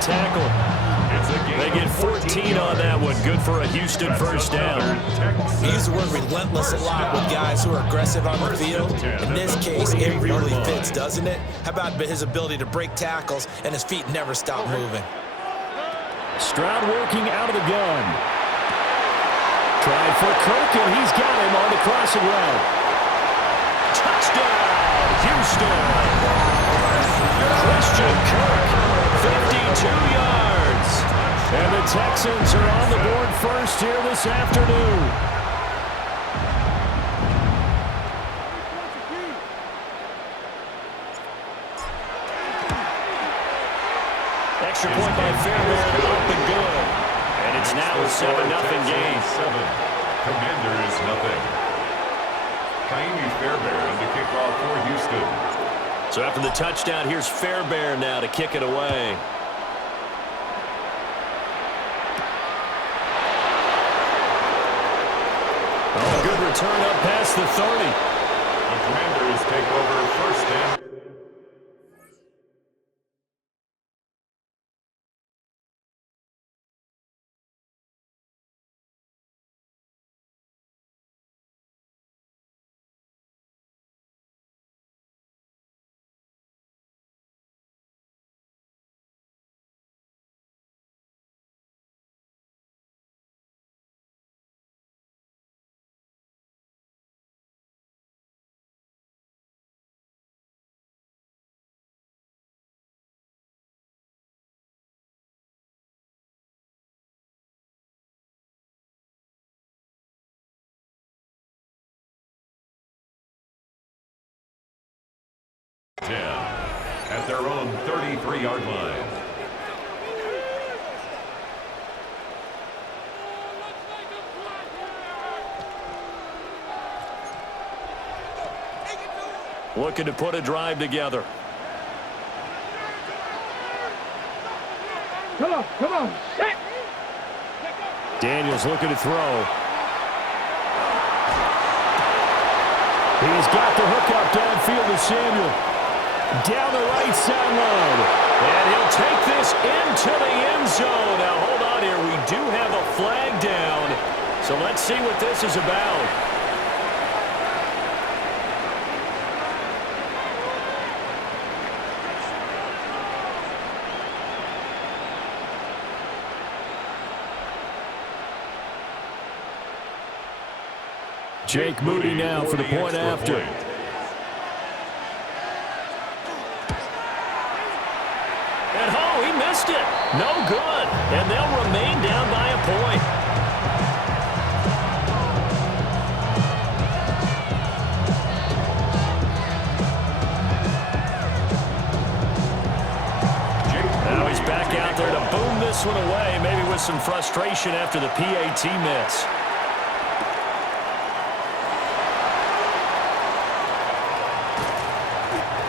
tackle. They get 14 on that one. Good for a Houston first down. We use the word relentless a lot with guys who are aggressive on the field. In this case, it really fits, doesn't it? How about his ability to break tackles and his feet never stop moving? Stroud working out of the gun. Tried for Kirk, and he's got him on the crossing route. Touchdown, Houston. Christian Kirk, 52 yards. And the Texans are on the board first here this afternoon. Extra point by Fairbairn, up and good. And it's now a 7-0 game. 7. Commanders, nothing. Fairbairn to kick off for Houston. So after the touchdown, here's Fairbairn now to kick it away. Oh, good return up past the 30. The Commanders take over first and at their own 33-yard line. Looking to put a drive together. Come on, set. Daniels looking to throw. He's got the hook up downfield to Samuel. Down the right sideline. And he'll take this into the end zone. Now, hold on here. We do have a flag down. So let's see what this is about. Jake Moody now for the point after. And oh, he missed it. No good. And they'll remain down by a point. Now he's back out there to boom this one away, maybe with some frustration after the PAT miss.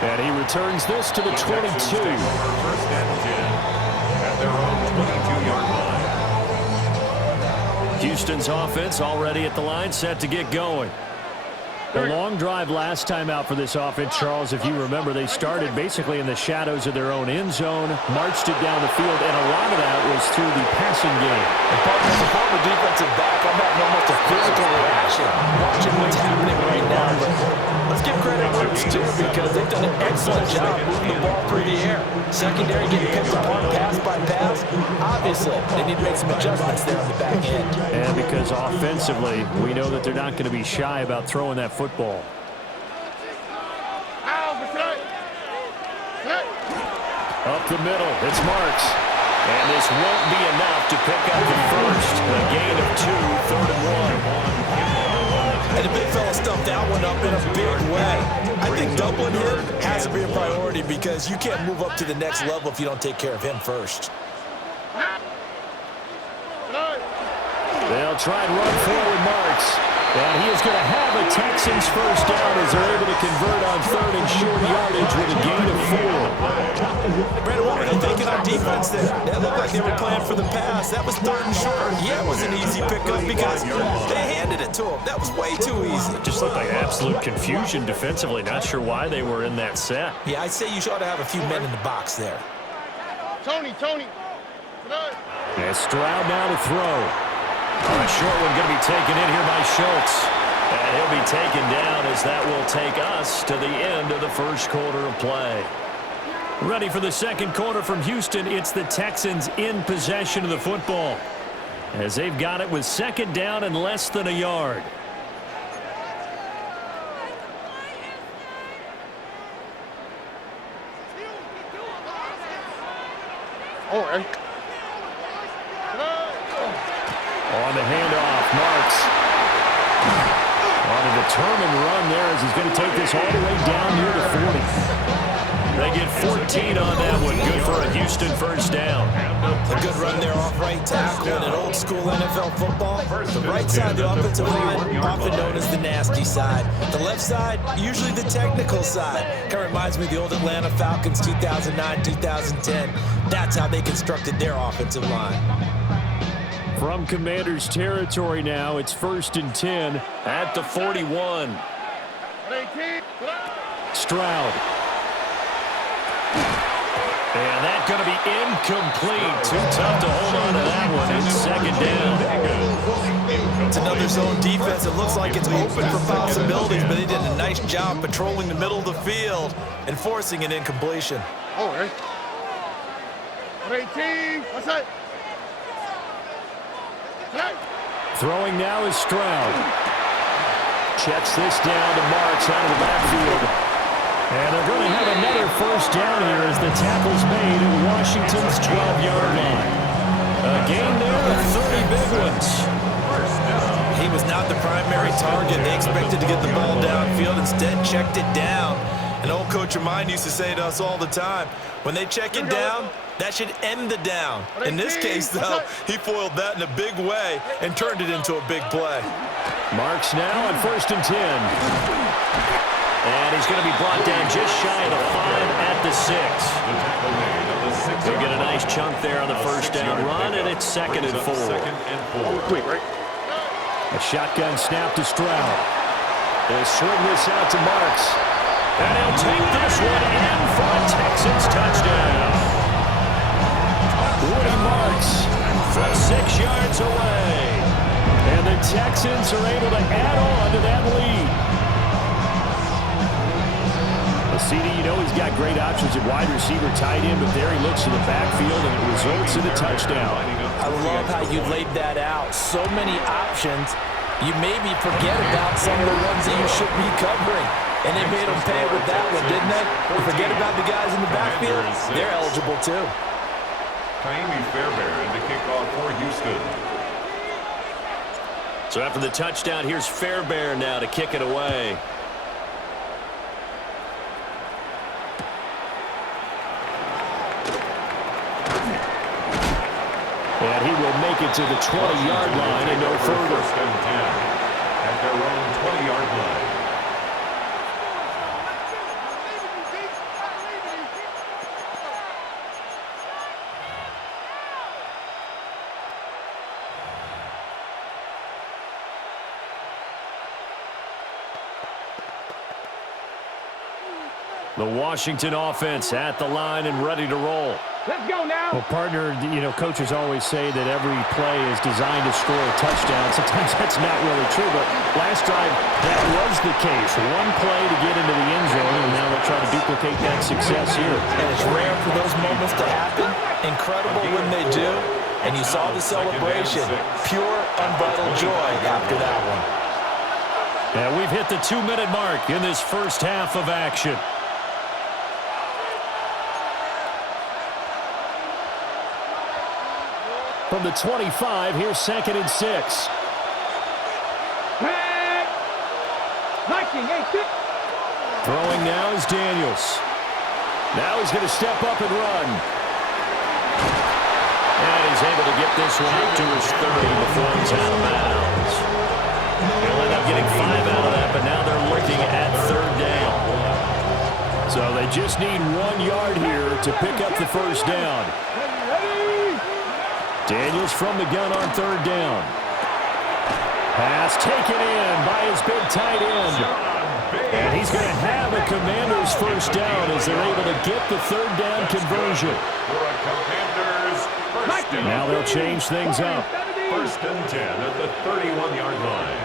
And he returns this to the 22. First and 10 at their own 22-yard line. Houston's offense already at the line, set to get going. A long drive last time out for this offense, Charles. If you remember, they started basically in the shadows of their own end zone, marched it down the field, and a lot of that was through the passing game. And partner, as a former defensive back, I'm having almost a physical reaction watching what's happening right now. But let's give credit where it's due because they've done an excellent job moving the ball through the air. Secondary getting picked apart pass by pass. Obviously, they need to make some adjustments there on the back end. And because offensively, we know that they're not going to be shy about throwing that football. Up the middle, it's Marks. And this won't be enough to pick up the first. A gain of 2, 3rd and 1. And the big fella stumped that one up in a big way. I think doubling him has to be a priority because you can't move up to the next level if you don't take care of him first. They'll try and run forward Marks. And he is going to have a Texans first down as they're able to convert on 3rd and short yardage with a gain of 4. Brandon, what were they thinking on defense there? That looked like they were playing for the pass. That was 3rd and short. Yeah, it was an easy pickup because they handed it to him. That was way too easy. It just looked like absolute confusion defensively. Not sure why they were in that set. Yeah, I'd say you ought to have a few men in the box there. Tony. And Stroud now to throw. A short one going to be taken in here by Schultz. And he'll be taken down as that will take us to the end of the first quarter of play. Ready for the second quarter from Houston. It's the Texans in possession of the football, as they've got it with second down and less than a yard. On the handoff, Marks. On a determined run there as he's going to take this all the way down near the 40. They get 14 on that one. Good for a Houston first down. A good run there off right tackle in an old school NFL football. The right side of the offensive line, often known as the nasty side. The left side, usually the technical side. Kind of reminds me of the old Atlanta Falcons 2009, 2010. That's how they constructed their offensive line. From Commander's territory now, it's 1st and 10 at the 41. Stroud. And that's going to be incomplete. Too tough to hold on to that one. It's second down. It's another zone defense. It looks like it's open for possibilities, but they did a nice job patrolling the middle of the field and forcing an incompletion. Throwing now is Stroud. Checks this down to Marks out of the backfield. And they're going to have another first down here as the tackle's made at Washington's 12-yard line. A gain there of 30 big ones. He was not the primary target. They expected to get the ball downfield. Instead, checked it down. An old coach of mine used to say to us all the time, when they check it down, that should end the down. In this case, though, he foiled that in a big way and turned it into a big play. Marks now on 1st and 10. And he's going to be brought down just shy of the 5 at the 6. They'll get a nice chunk there on the first down run, and it's 2nd and 4. A shotgun snap to Stroud. They'll swing this out to Marks. And he'll take this one in for a Texans touchdown. Woody Marks from 6 yards away. And the Texans are able to add on to that lead. CD, you know he's got great options at wide receiver, tight end, but there he looks to the backfield, and it results in a touchdown. I love how you laid that out. So many options. You maybe forget about some of the ones that you should be covering. And they made them pay with that one, didn't they? You forget about the guys in the backfield. They're eligible, too. Kaimi Fairbairn to kick off for Houston. So after the touchdown, here's Fairbairn now to kick it away. And he will make it to the 20-yard line and no further. 1st and 10 at their own 20-yard line. The Washington offense at the line and ready to roll. Let's go now. Well, partner, you know, coaches always say that every play is designed to score a touchdown. Sometimes that's not really true, but last drive, that was the case. One play to get into the end zone, and now they'll try to duplicate that success here. And it's rare for those moments to happen. Incredible when they do. And you saw the celebration. Pure, unbridled joy after that one. And we've hit the 2-minute mark in this first half of action. From the 25, here's 2nd and 6. Throwing now is Daniels. Now he's going to step up and run. And he's able to get this one up to his 30 before he's out of bounds. He'll end up getting 5 out of that, but now they're looking at 3rd down. So they just need 1 yard here to pick up the first down. Daniels from the gun on 3rd down. Pass taken in by his big tight end. And he's going to have a Commanders first down as they're able to get the third down conversion. Now they'll change things up. First and 10 at the 31-yard line.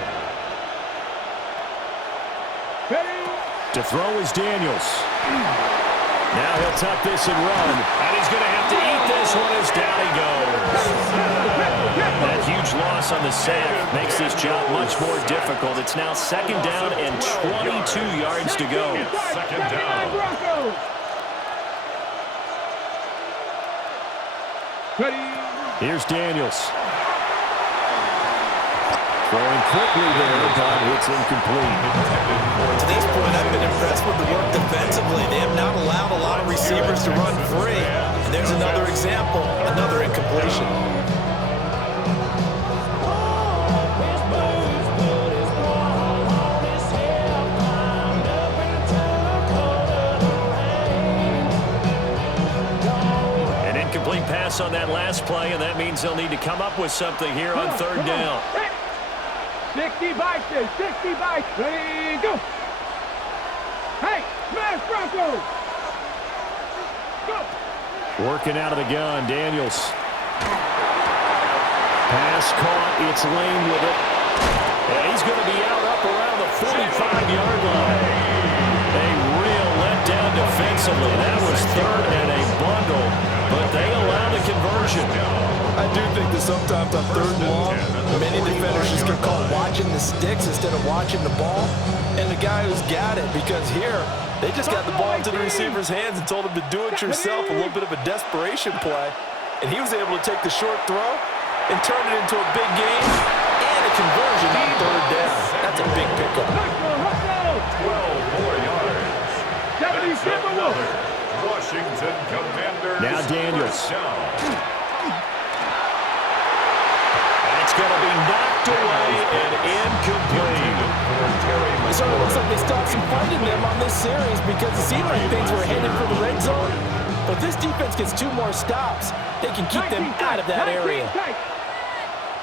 To throw is Daniels. Now he'll tuck this and run. And he's going to have to eat this one as down he goes. That huge loss on the sack makes this job much more difficult. It's now second down and 22 yards to go. Second down. Here's Daniels. Throwing quickly there, but it's incomplete. To this point, I've been impressed with the work defensively. They have not allowed a lot of receivers to run free. And there's another example, another incompletion. An incomplete pass on that last play, and that means they'll need to come up with something here on third down. 60 bikes there, 60 bikes. Ready, go. Hey, smash Broncos. Go. Working out of the gun, Daniels. Pass caught, it's Lane with it. And he's going to be out up around the 45-yard line. A real letdown defensively. That was third and a bundle, but they allow the conversion. I do think that sometimes on third and long, many defenders just get caught watching the sticks instead of watching the ball. And the guy who's got it, because here, they just got the ball into the receiver's hands and told him to do it yourself, a little bit of a desperation play. And he was able to take the short throw and turn it into a big game and a conversion on third down. That's a big pickup. 12 more yards. That's another Washington Commanders. Now Daniels. First down. Going to be knocked away and incomplete. So it looks like they stopped some fight in them on this series because it seemed like things were headed for the red zone. But if this defense gets 2 more stops, they can keep them out of that area.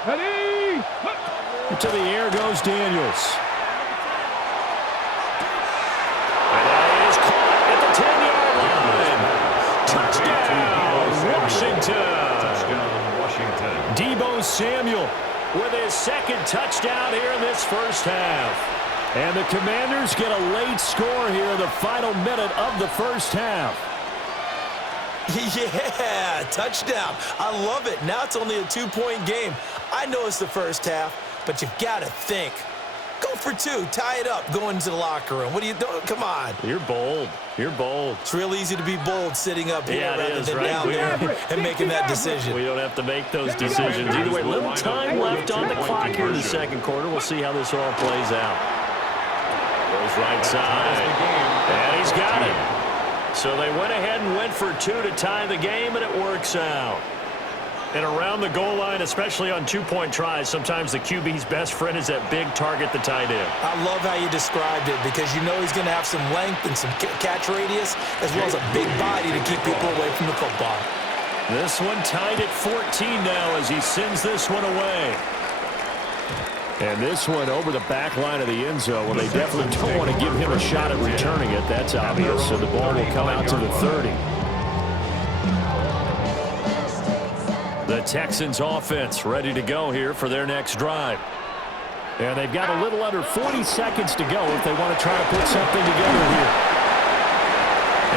Ready. To the air goes Daniels. And that is caught at the 10-yard line. Touchdown, Washington. Washington. Deebo Samuel with his second touchdown here in this first half. And the Commanders get a late score here in the final minute of the first half. Yeah, touchdown. I love it. Now it's only a 2-point game. I know it's the first half, but you've got to think. Go for 2. Tie it up. Go into the locker room. What are you doing? Come on. You're bold. You're bold. It's real easy to be bold sitting up here rather than right? down there and making that decision. We don't have to make those decisions. Either way, little time left on the clock here in the second quarter. We'll see how this all plays out. Goes right side. And he's got it. So they went ahead and went for 2 to tie the game, and it works out. And around the goal line, especially on 2-point tries, sometimes the QB's best friend is that big target, the tight end. I love how you described it because you know he's going to have some length and some catch radius as well as a big body to keep people away from the football. This one tied at 14 now as he sends this one away. And this one over the back line of the end zone. Well, they definitely don't want to give him a shot at returning it. That's obvious. So the ball will come out to the 30. The Texans offense ready to go here for their next drive. And they've got a little under 40 seconds to go if they want to try to put something together here.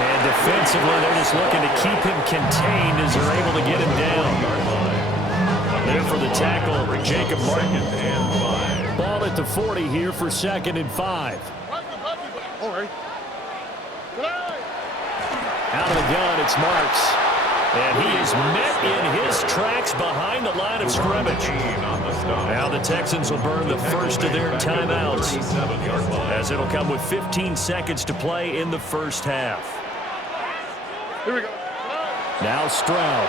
And defensively, they're just looking to keep him contained as they're able to get him down. There for the tackle, Jacob Martin. Ball at the 40 here for 2nd and 5. Out of the gun, it's Marks. And he is met in his tracks behind the line of scrimmage. Now the Texans will burn the first of their timeouts as it'll come with 15 seconds to play in the first half. Here we go. Now Stroud.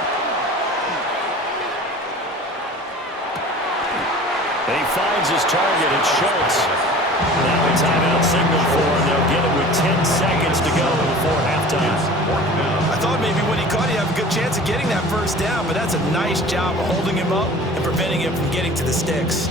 And he finds his target. It's Schultz. Now a timeout signal for him. They'll get it with 10 seconds to go before halftime. I thought maybe when he caught, he'd have a good chance of getting that first down, but that's a nice job of holding him up and preventing him from getting to the sticks.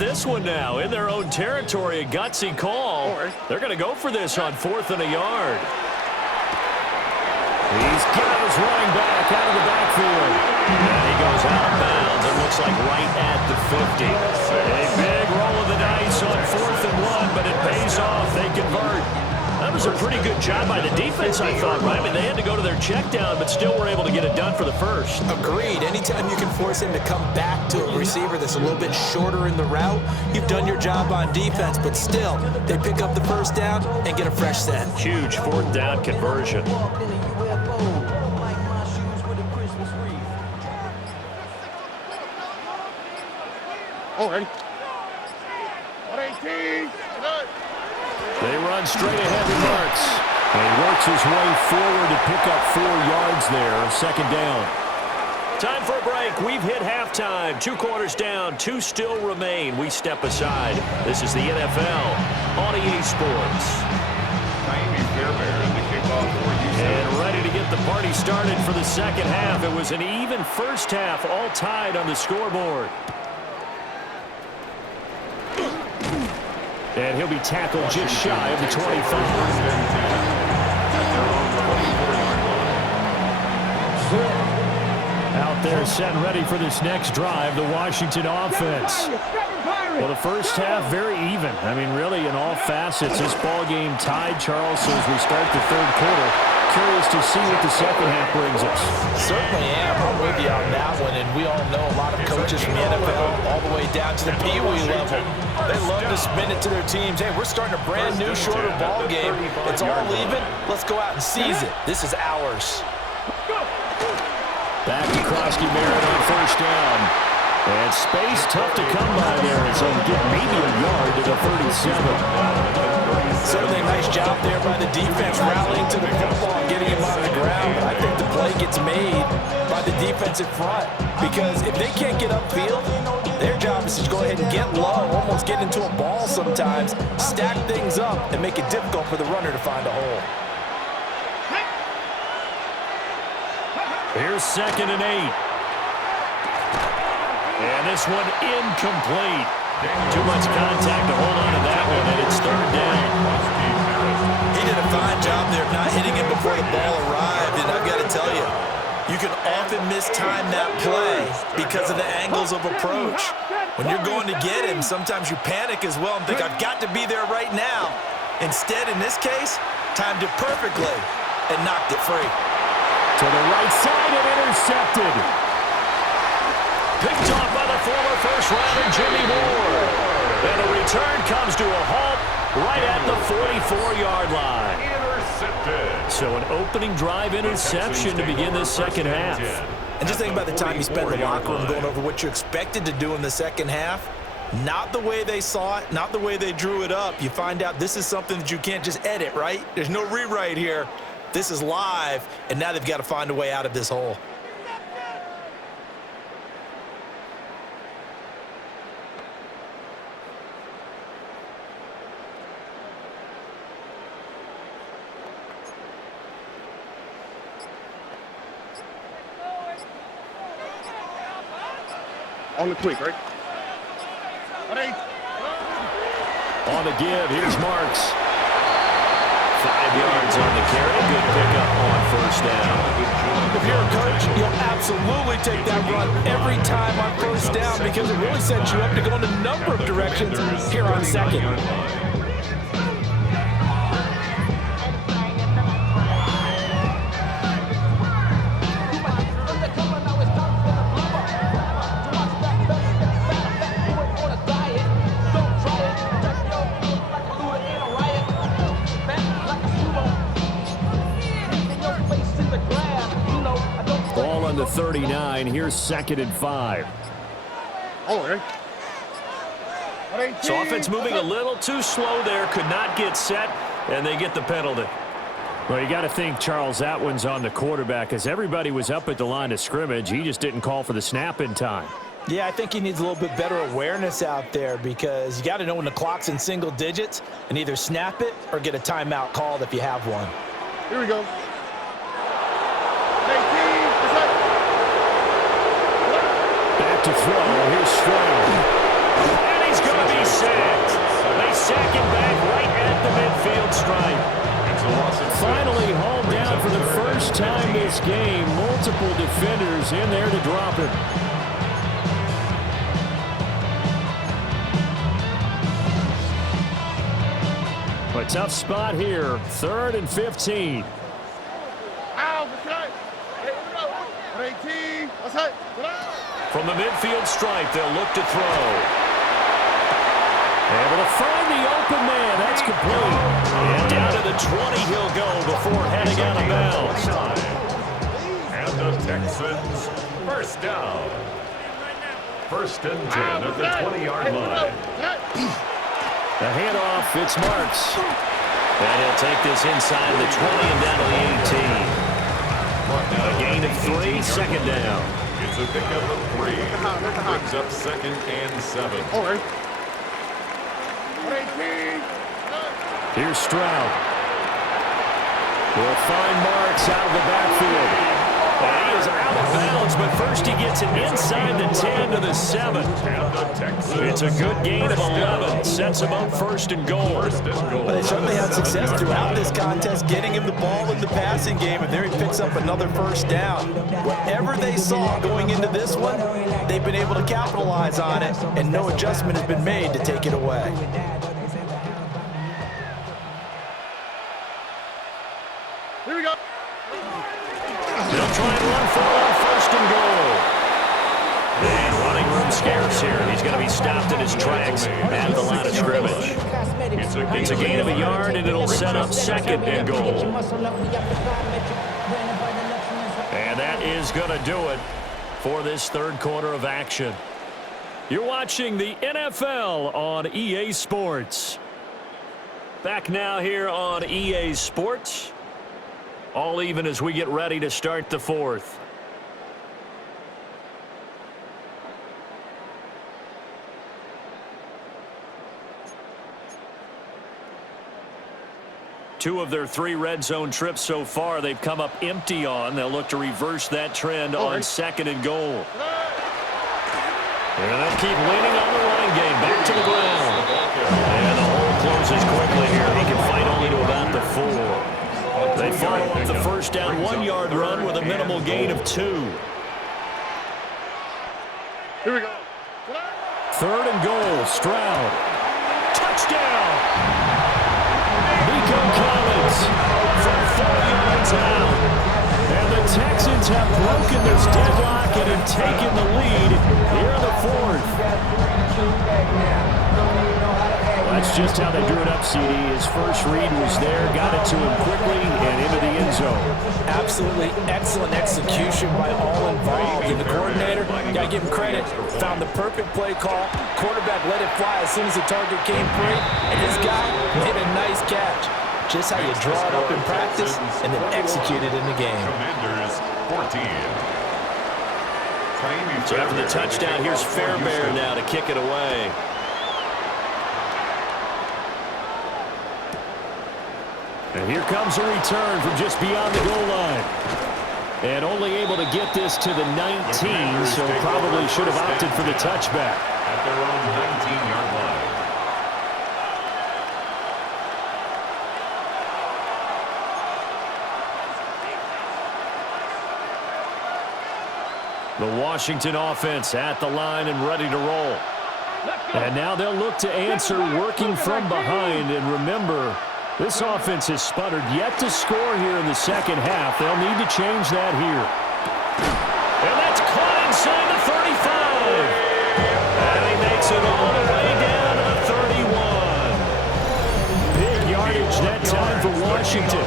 this one now? In their own territory, a gutsy call. They're going to go for this on 4th and a yard. He's got his running back out of the backfield. And he goes out of bounds. It looks like right at the 50. A big roll of the dice on 4th and 1, but it pays off. They convert. That was a pretty good job by the defense, I thought, right? I mean, they had to go to their check down, but still were able to get it done for the first. Agreed. Anytime you can force him to come back to a receiver that's a little bit shorter in the route, you've done your job on defense, but still, they pick up the first down and get a fresh set. Huge 4th down conversion. Ready? 118. They run straight ahead to Marks. And he works his way forward to pick up 4 yards there. 2nd down. Time for a break. We've hit halftime. 2 quarters down. 2 still remain. We step aside. This is the NFL on EA Sports. And ready to get the party started for the second half. It was an even first half, all tied on the scoreboard. And he'll be tackled just shy of the 25. Out there set and ready for this next drive, the Washington offense. Well, the first half, very even. I mean, really, in all facets, this ball game tied, Charles. So as we start the 3rd quarter, curious to see what the second half brings us. Certainly am. I'm with you on that one, and we all know a lot of coaches from the NFL all the way down to the Pee Wee level. They love to spin it to their teams. Hey, we're starting a brand new, shorter ball game. It's all even. Let's go out and seize it. This is ours. Back to Krosky Merritt on 1st down. And space tough to come by there, and so get maybe a yard to the 37. Certainly a nice job there by the defense, rallying to the football and getting him on the ground. But I think the play gets made by the defensive front, because if they can't get upfield, their job is to go ahead and get low, almost get into a ball sometimes, stack things up, and make it difficult for the runner to find a hole. Here's 2nd and 8. And this one incomplete. Too much contact to hold on to that one, and it's 3rd down. He did a fine job there of not hitting him before the ball arrived, and I've got to tell you, you can often mistime that play because of the angles of approach. When you're going to get him, sometimes you panic as well and think, I've got to be there right now. Instead, in this case, timed it perfectly and knocked it free. To the right side and intercepted. Picked off by the former first-rounder Jimmy Ward. And the return comes to a halt right at the 44-yard line. Intercepted. So an opening drive interception to begin this second half. And just think about the time you spend in the locker room going over what you expected to do in the second half. Not the way they saw it, not the way they drew it up. You find out this is something that you can't just edit, right? There's no rewrite here. This is live, and now they've got to find a way out of this hole. On the quick, right? On the give, here's Marks. 5 yards on the carry. Good pickup on 1st down. If you're a coach, you'll absolutely take that run every time on 1st down because it really sets you up to go in a number of directions here on 2nd. Ball on the 39. Here's 2nd and 5. So offense moving a little too slow there. Could not get set, and they get the penalty. Well, you got to think, Charles, that one's on the quarterback, as everybody was up at the line of scrimmage. He just didn't call for the snap in time. Yeah, I think he needs a little bit better awareness out there because you got to know when the clock's in single digits and either snap it or get a timeout called if you have one. Here we go. Back to throw. Here's Stroud. And he's gone. sacked. They sack him back right at the midfield stripe. It's a loss of 6. Finally hauled down for the first time this game. Multiple defenders in there to drop him. A tough spot here. 3rd and 15. From the midfield stripe, they'll look to throw. Able to find the open man. That's complete. And down to the 20 he'll go before heading out of bounds. And the Texans, first down. 1st and 10 at the 20-yard line. The handoff, it's Marks. And he'll take this inside the 20 and down to the 18. A gain of 3, 2nd down. It's a pickup of 3. Brings up 2nd and 7. All right. Here's Stroud. Will find Marks out of the backfield. And he is out of bounds, but first he gets it inside the 10 to the 7. It's a good gain of 11. Sets him up 1st and goal. But they certainly had success throughout this contest, getting him the ball in the passing game, and there he picks up another 1st down. Whatever they saw going into this one, they've been able to capitalize on it, and no adjustment has been made to take it away. Here we go. They'll try and run for on 1st and goal. And running room scarce here. He's going to be stopped in his tracks at the line of scrimmage. It's a gain of a yard, and it'll set up 2nd and goal. And that is going to do it for this 3rd quarter of action. You're watching the NFL on EA Sports. Back now here on EA Sports. All even as we get ready to start the 4th. Two of their 3 red zone trips so far they've come up empty on. They'll look to reverse that trend on 2nd and goal. And they'll keep leaning on the line game. Back to the ground. And the hole closes quickly here. He can fight only to about the 4. They follow up the 1st down 1-yard run with a minimal gain of 2. Here we go. 3rd and goal. Stroud. Touchdown. Nico Collins from 4 yards out. And the Texans have broken this deadlock and have taken the lead here in the 4th. That's just how they drew it up, CD. His first read was there, got it to him quickly, and into the end zone. Absolutely excellent execution by all involved. And the coordinator, got to give him credit, found the perfect play call. Quarterback let it fly as soon as the target came free, and this guy made a nice catch. Just how you draw it up in practice and then execute it in the game. Commanders 14. So after the touchdown, here's Fairbairn now to kick it away. And here comes a return from just beyond the goal line. And only able to get this to the 19, so probably should have opted for the touchback. At their own 19-yard line. The Washington offense at the line and ready to roll. And now they'll look to answer working from behind. And remember, this offense has sputtered yet to score here in the 2nd half. They'll need to change that here. And that's caught inside the 35. And he makes it all the way down to the 31. Big yardage that time for Washington.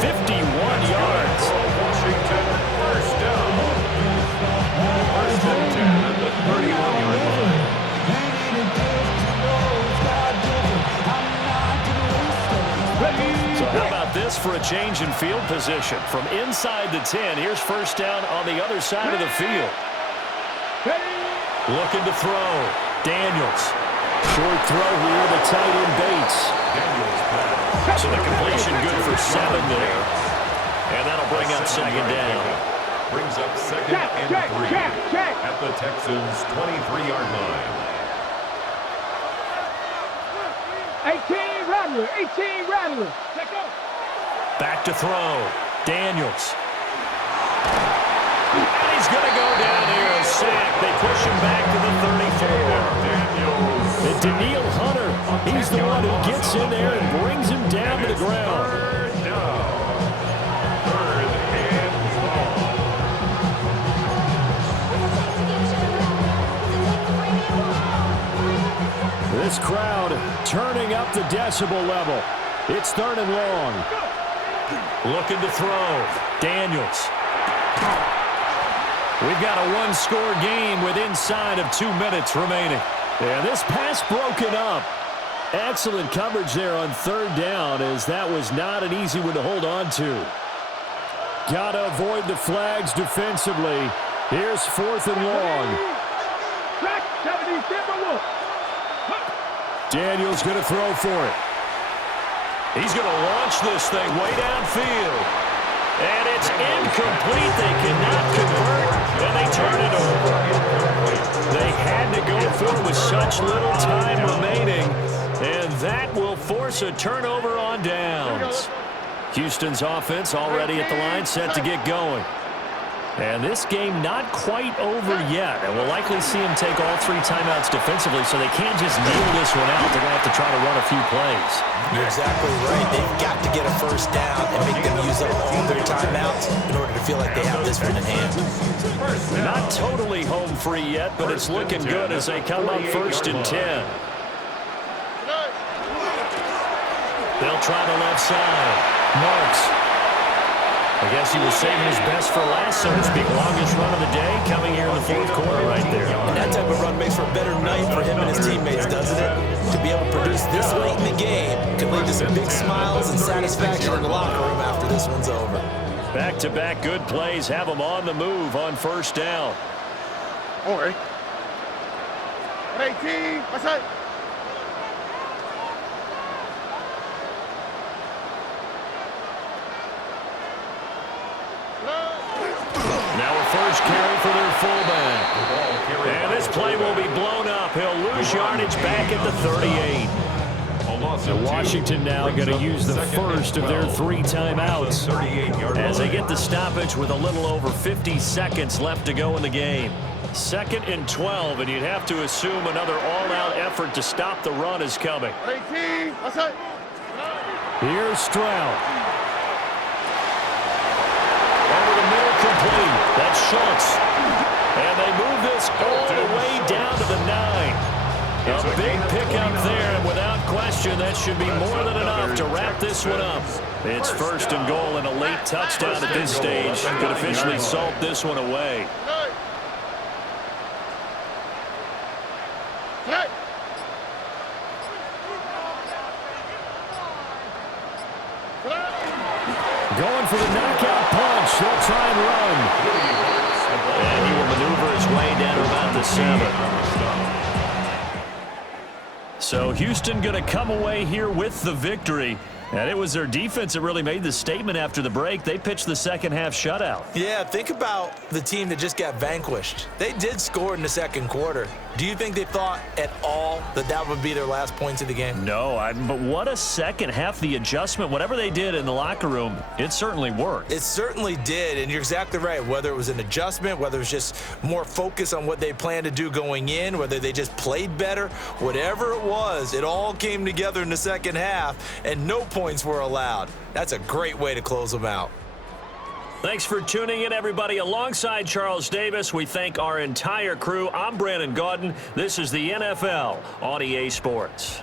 51 yards. Washington, first down. 1st and 10 at the 31-yard line. So how about this for a change in field position? From inside the 10, here's 1st down on the other side of the field. Looking to throw. Daniels. Short throw here to tight end Bates. So the completion good for 7 there. And that'll bring up 2nd down. Brings up 2nd and 3 at the Texans' 23-yard line. 18 Rattler. 18 Rattler. Let go. Back to throw. Daniels. And he's going to go down here a sack. They push him back to the 34. And Daniil Hunter, he's the one who gets in there and brings him down to the ground. This crowd turning up the decibel level. It's 3rd and long. Looking to throw. Daniels. We've got a one-score game with inside of 2 minutes remaining. And this pass broken up. Excellent coverage there on 3rd down, as that was not an easy one to hold on to. Got to avoid the flags defensively. Here's 4th and long. Daniels going to throw for it. He's going to launch this thing way downfield. And it's incomplete. They cannot convert, and they turn it over. They had to go for it with such little time remaining, and that will force a turnover on downs. Houston's offense already at the line, set to get going. And this game not quite over yet, and we'll likely see him take all 3 timeouts defensively, so they can't just kneel this one out. They're going to have to try to run a few plays. You're exactly right. They've got to get a first down and make them use up all their timeouts in order to feel like they have this one in hand. Not totally home free yet, but it's looking good as they come up 1st and 10. They'll try the left side. Marks. I guess he was saving his best for last, so to speak. Longest run of the day coming here in the 4th quarter right there. And that type of run makes for a better night for him and his teammates, doesn't it? To be able to produce this late in the game can lead to some big smiles and satisfaction in the locker room after this one's over. Back-to-back good plays have them on the move on 1st down. All right. 18. What's that? Now a first carry for their fullback. And this play will be blown up. He'll lose yardage back at the 38. So Washington now going to use the first of their 3 timeouts as they get the stoppage with a little over 50 seconds left to go in the game. 2nd and 12, and you'd have to assume another all-out effort to stop the run is coming. 18. What's that? Here's Stroud. Over the middle, complete. That's Schultz. And they move this all the way down to the 9. A big pickup there, and without question, that should be more than enough to wrap this one up. It's 1st and goal, and a late touchdown at this stage could officially salt this one away. Going for the knockout punch. They'll try and run. And he will maneuver his way down to about the 7. So Houston going to come away here with the victory. And it was their defense that really made the statement after the break. They pitched the second-half shutout. Yeah, think about the team that just got vanquished. They did score in the 2nd quarter. Do you think they thought at all that that would be their last points of the game? No, but what a second half. The adjustment, whatever they did in the locker room, it certainly worked. It certainly did, and you're exactly right. Whether it was an adjustment, whether it was just more focus on what they planned to do going in, whether they just played better, whatever it was, it all came together in the 2nd half, and no points were allowed. That's a great way to close them out. Thanks for tuning in, everybody. Alongside Charles Davis, we thank our entire crew. I'm Brandon Gaudin. This is the NFL on EA Sports.